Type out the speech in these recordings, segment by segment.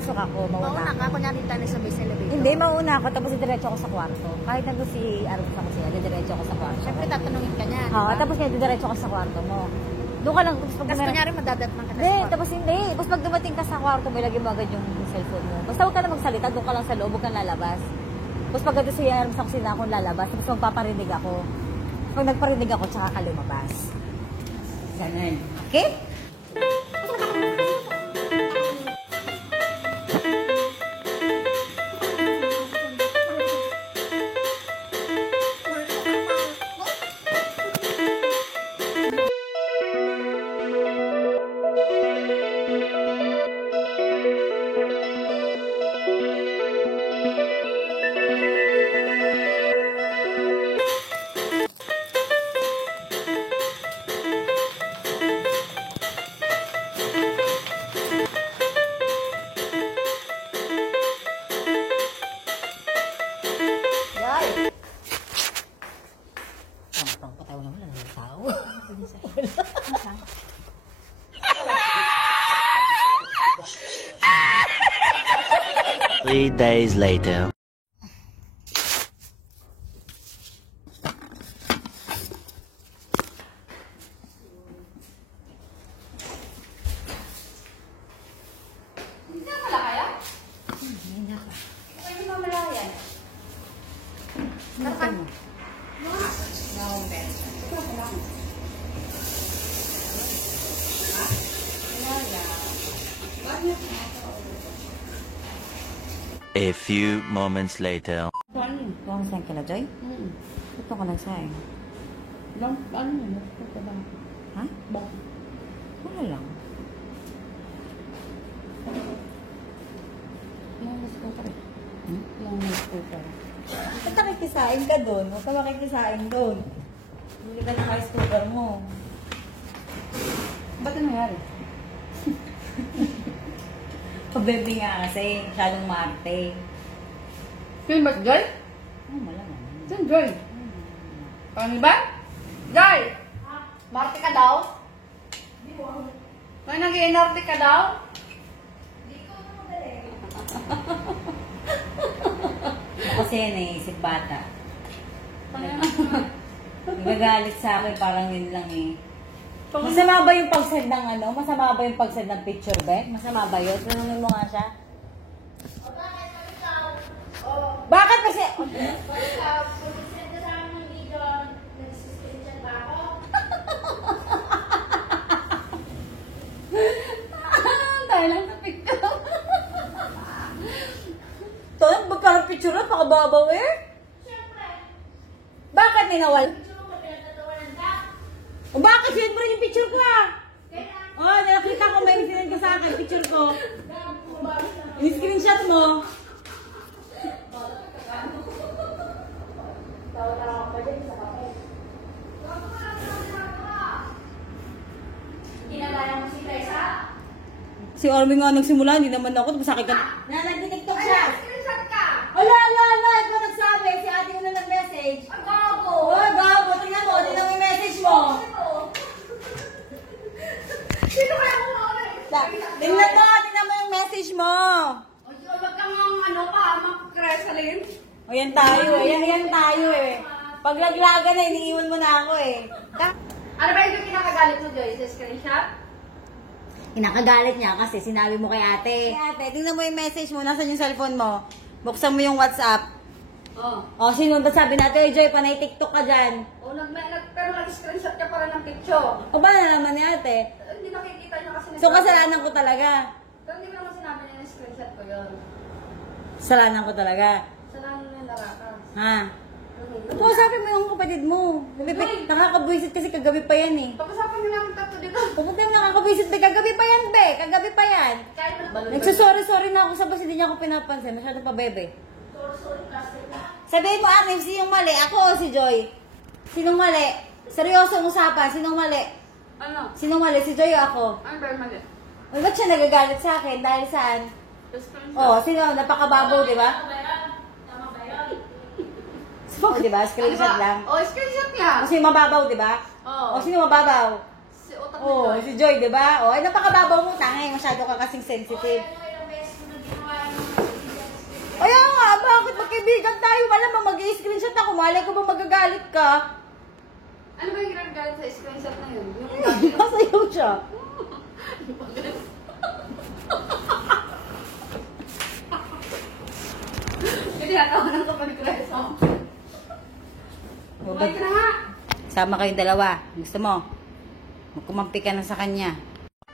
papasok ako, Mauna ka, kunyari tayo sabay sa elevator. Hindi, mauna ako, tapos didiretso ako sa kwarto. Kahit nandun si Arab sa kusina, didiretso ako sa kwarto. Siyempre, tatanungin ka niya. Oo, tapos kaya didiretso ako sa kwarto mo. Doon ka lang, tapos pag Tapos kunyari, madadatman ka na hindi, sa kwarto. tapos hindi. Tapos pag dumating ka sa kwarto, may lagay mo agad yung cellphone mo. Basta huwag ka na magsalita, doon ka lang sa loob, huwag kang lalabas. Tapos pag si Arab sa kusina akong lalabas, tapos magpaparinig ako. Pag nagparinig ako, tsaka ka lumabas. Ganun. Okay? Pataw na wala ng tao. 3 days later. Hindi na malaya? Hindi na ka. Hindi mo malaya. Narkan. A few moments later. Kung saan ka na, Joy? Ito ka nagsaing. Ano yun? Ha? Wala lang. Ba't nakikisain ka doon? Huwag ka makikisain doon. Hindi ka na rice mo. Ba't ano nangyari? Pabebe nga kasi, masyadong marte. Sino ba? Joy? Malamang. Saan Joy? Paano ba? Joy! Marte ka daw? Hindi ko. May nag-iinarte ka daw? Hindi ko madali. Kasi naisip bata. Nagagalit sa akin, parang yun lang eh. Masama ba yung pag-send ng ano? Masama ba yung pag-send ng picture, Be? Masama ba yun? Tanungin mo nga siya. Bakit kasi? Tayo lang sa picture. Tayo, parang picture na, pakababaw eh. Bakit ninawal? O bakit? Siyempre yung picture ko ah. Oh, nakita ko may sinend ka sa akin, picture ko. In-screenshot mo. Ginagaya mo si Teresa? Si Ormy nga nagsimula, hindi naman ako. Tapos akin ka. Nag-tiktok siya. Screenshot ka! Ala! Ikaw nagsabi. Si ate ko na nag-message. Ang gago! Oh, gago. Tingnan mo. Tingnan mo yung message mo. Sino kaya mo Tingnan mo yung message mo. O, wag kang ano pa, mag-cresalin. O, yan tayo eh. Yan tayo eh. Pag laglagan na, iniiwan mo na ako eh. Ano ba yung kinakagalit mo, Joy? Sa screenshot? Kinakagalit niya kasi sinabi mo kay ate. Ate, tingnan mo yung message mo. Nasaan yung cellphone mo? Buksan mo yung WhatsApp. Oo. O, sinunod sabi natin, Joy, panay TikTok ka dyan. O, pero nag-screenshot ka para ng picture. O, ba na naman ni ate? Hindi nakikita niya kasi. So, kasalanan ko talaga. Pero hindi mo naman sinabi niya na screenshot ko yun. Kasalanan ko talaga. Kasalanan niya yung larakas. Ha? Pag-usapin mo yung kapatid mo. Nakakabwisit kasi kagabi pa yan eh. Pag-usapan niyo lang tatlo dito. Pupunta yung nakakabwisit be. Kagabi pa yan be. Kagabi pa yan. Kahit na Nagsasorry na ako sa bus. Hindi niya ako pinapansin. Masyado pa bebe. sorry, plastic na. Sabihin mo, Arnel, sinong mali? Ako o si Joy? Sinong mali? Seryosong usapan. Sinong mali? Ano? Sinong mali? Si Joy o ako? Ano ba yung mali? O, ba't siya nagagalit sa akin? Dahil saan? Oh, sino? Napakababaw, di ba? Tama ba yun? So, di ba? Screenshot lang. Oh, screenshot niya. Kasi mababaw, di ba? Oo. O, sino mababaw? Si Utak Oh, si Joy, di ba? Oh, ay napakababaw mo, tangay. Masyado ka kasing sensitive. magkaibigan tayo. Malamang mag-i-screenshot ako. Malay ko ba magagalit ka? Ano ba yung ginagalit sa screenshot na yun? Masayaw siya. Hindi natawanan ka pa ni Creso. Bumalik ka na nga. Sama kayong dalawa. Gusto mo? Magkumampi ka na sa kanya.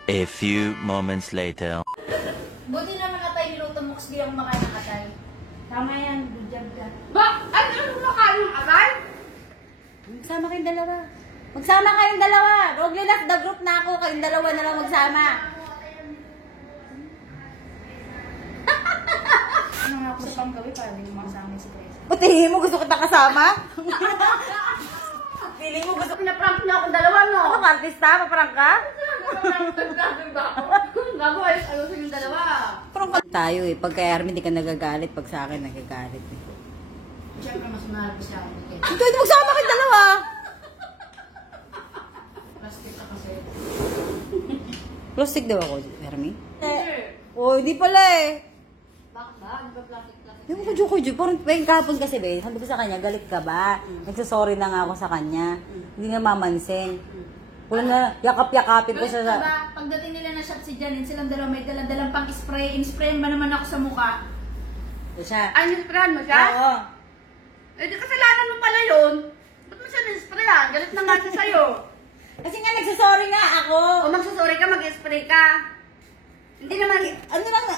A few moments later. Buti naman na tayo niluto mo kasi di ako makain ng atay. Tama yan, good job ka. Ba? Ano kumakain ng aral? Magsama kayong dalawa. Magsama kayong dalawa. Huwag nyo left the group na ako. Kayong dalawa na lang magsama. Ano nga ako sa pang gawin para hindi mo makasama si Chris? Pati mo gusto kita kasama? Feeling mo gusto Pinaprank niya akong dalawa, no? Ano ka, artista? Paparang ka? Gago, ayos-ayosin yung dalawa. Parang ka tayo eh. Pag kay Armin, hindi ka nagagalit. Pag sa akin, nagagalit eh. Siyempre, mas mahal ko siya ako ni Ken. Hindi, magsama kayong dalawa. Plastic ka kasi. Plastic daw ako, Armin? Hindi. Oh, hindi pala eh. Bakit ba? Ano ba plastic? Yung ko, Jojo, parang kahapon kasi be, sabi ko sa kanya, galit ka ba? Nagsasorry na nga ako sa kanya. Hindi nga mamansin. Wala na, yakap-yakapin ko siya sa... Diba, pagdating nila na shop si Janine, silang dalawa may dalang pang spray. In-sprayan ba naman ako sa mukha? Ito siya. Ay, nisprayan mo siya? Oo. Eh, di kasalanan mo pala yun. Ba't mo siya nisprayan? Galit na nga siya sa'yo. Kasi nga nagsasorry nga ako. O magsusorry ka, mag-spray ka. Hindi naman, Ano lang na...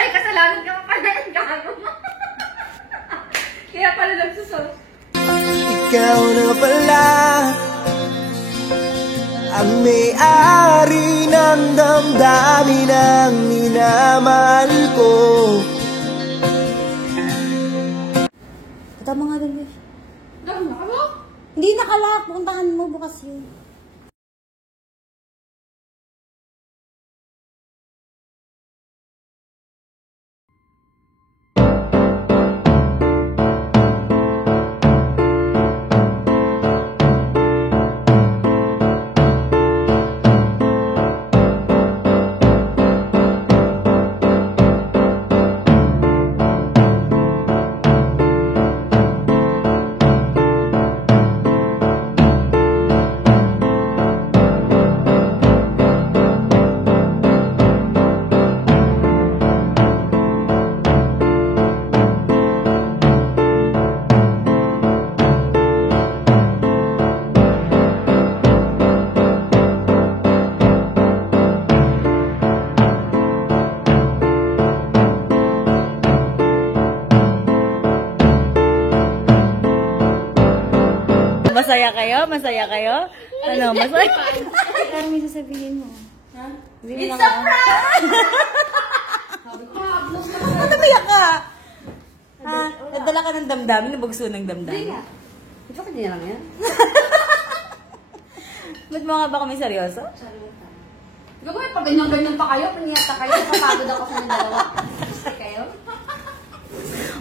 may kasalanan ka pa pala yung gago mo. Kaya pala nagsusorry. Ikaw na pala ang may-ari ng damdamin ng minamahal ko. Tama nga din, guys. Gano'n na ka mo? Hindi nakalak. Puntahan mo bukas yun. Masaya kayo? Masaya kayo? Ano, masaya? Ano may sasabihin mo? Ha? It's a prank! Ano biyak ka? Ha? Nadala ka ng damdamin, nabugso ng damdamin. Ito ka niya lang yan? Ba't mo nga ba kami seryoso? Gago, pag ganyan-ganyan pa kayo, piniyata kayo, kapagod ako sa mga dalawa. Gusto kayo?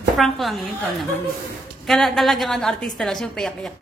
Prank lang yun, ikaw naman. Talagang ano, artista lang siya, payak-iyak.